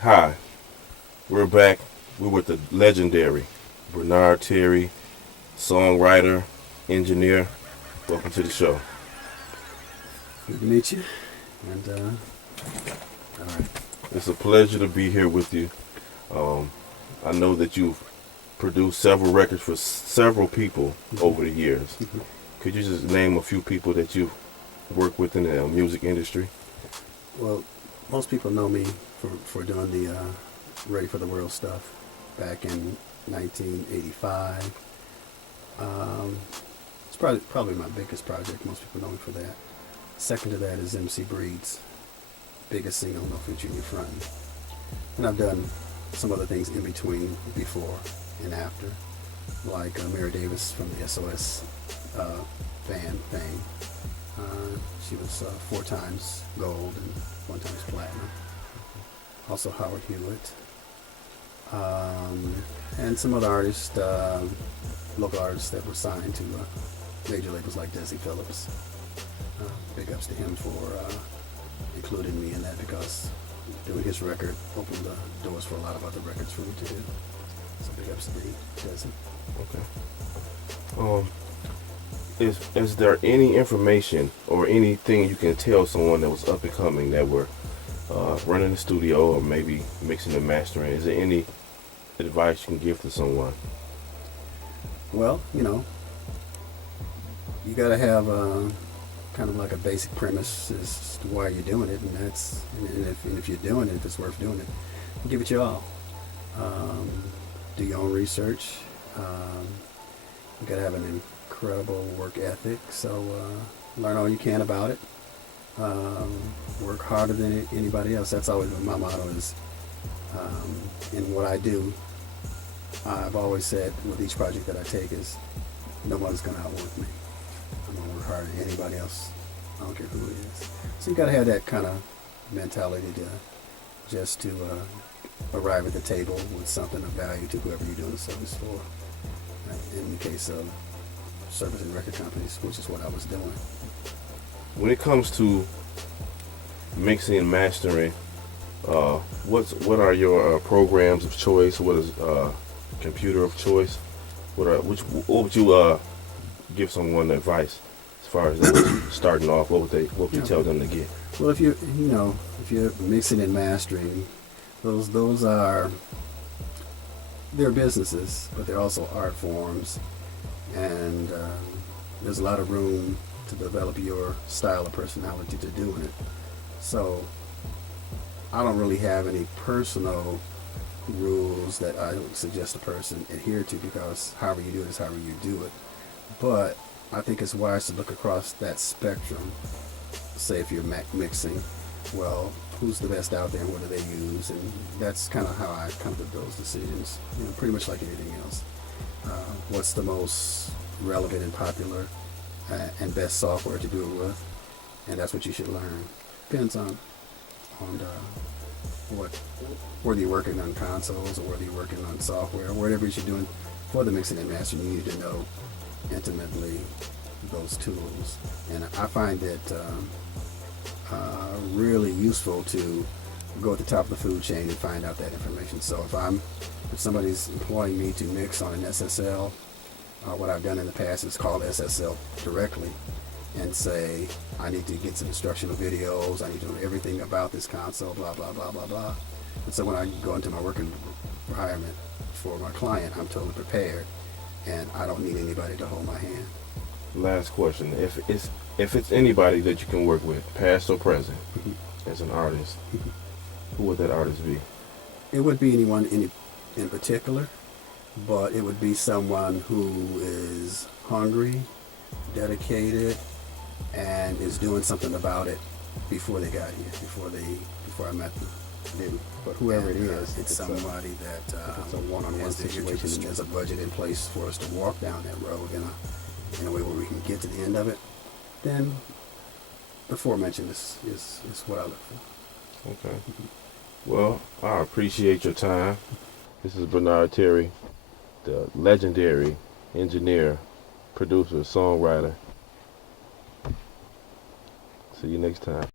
Hi, we're back. We're with the legendary Bernard Terry, songwriter, engineer. Welcome to the show. Good to meet you. And, all right. It's a pleasure to be here with you. Um, I know that you've produced several records for several people over the years. Could you just name a few people that you've worked with in the music industry? Well, most people know me for doing the Ready for the World stuff back in 1985. It's probably my biggest project. Most people know me for that. Second to that is MC Breed's biggest single, No Future in Your Front. And I've done some other things in between, before and after, like Mary Davis from the SOS band thing. She was 4 times gold and 1 times platinum. Also Howard Hewitt. And some other artists, local artists that were signed to major labels like Desi Phillips. Big ups to him for including me in that, because doing his record opened the doors for a lot of other records for me to do. So big ups to Desi. Okay. Is there any information or anything you can tell someone that was up and coming, that were running the studio or maybe mixing and mastering? Is there any advice you can give to someone? Well, you gotta have kind of like a basic premise as to why you're doing it, and if you're doing it, if it's worth doing it, give it your all. Do your own research. You gotta have an incredible work ethic, so learn all you can about it. Work harder than anybody else. That's always been my motto. Is in what I do, I've always said with each project that I take is no one's gonna outwork me. I'm gonna work harder than anybody else. I don't care who it is. So you gotta have that kind of mentality to arrive at the table with something of value to whoever you're doing the service for. In the case of servicing record companies, which is what I was doing. When it comes to mixing and mastering, what are your programs of choice? What is computer of choice? What would you give someone advice as far as them starting off? What would you tell them to get? Well, if you're mixing and mastering, those are, they're businesses, but they're also art forms, and there's a lot of room to develop your style of personality to doing it. So I don't really have any personal rules that I would suggest a person adhere to, because however you do it is however you do it. But I think it's wise to look across that spectrum. Say if you're mixing, well, who's the best out there and what do they use? And that's kind of how I come to those decisions. Pretty much like anything else. What's the most relevant and popular and best software to do it with? And that's what you should learn. Depends on whether you're working on consoles or whether you're working on software, or whatever you're doing for the mixing and mastering. You need to know intimately those tools. And I find it really useful to go at the top of the food chain and find out that information. So if somebody's employing me to mix on an SSL, what I've done in the past is call SSL directly and say, I need to get some instructional videos, I need to know everything about this console, blah, blah, blah, blah, blah. And so when I go into my working environment for my client, I'm totally prepared, and I don't need anybody to hold my hand. Last question: if it's anybody that you can work with, past or present, as an artist, who would that artist be? It would be anyone in particular, but it would be someone who is hungry, dedicated, and is doing something about it before they got here, before I met them. But whoever it is, it's somebody that it's a one-on-one situation, and there's a budget in place for us to walk down that road in a way where we can get to the end of it, then the aforementioned is what I look for. Okay. Well, I appreciate your time. This is Bernard Terry, the legendary engineer, producer, songwriter. See you next time.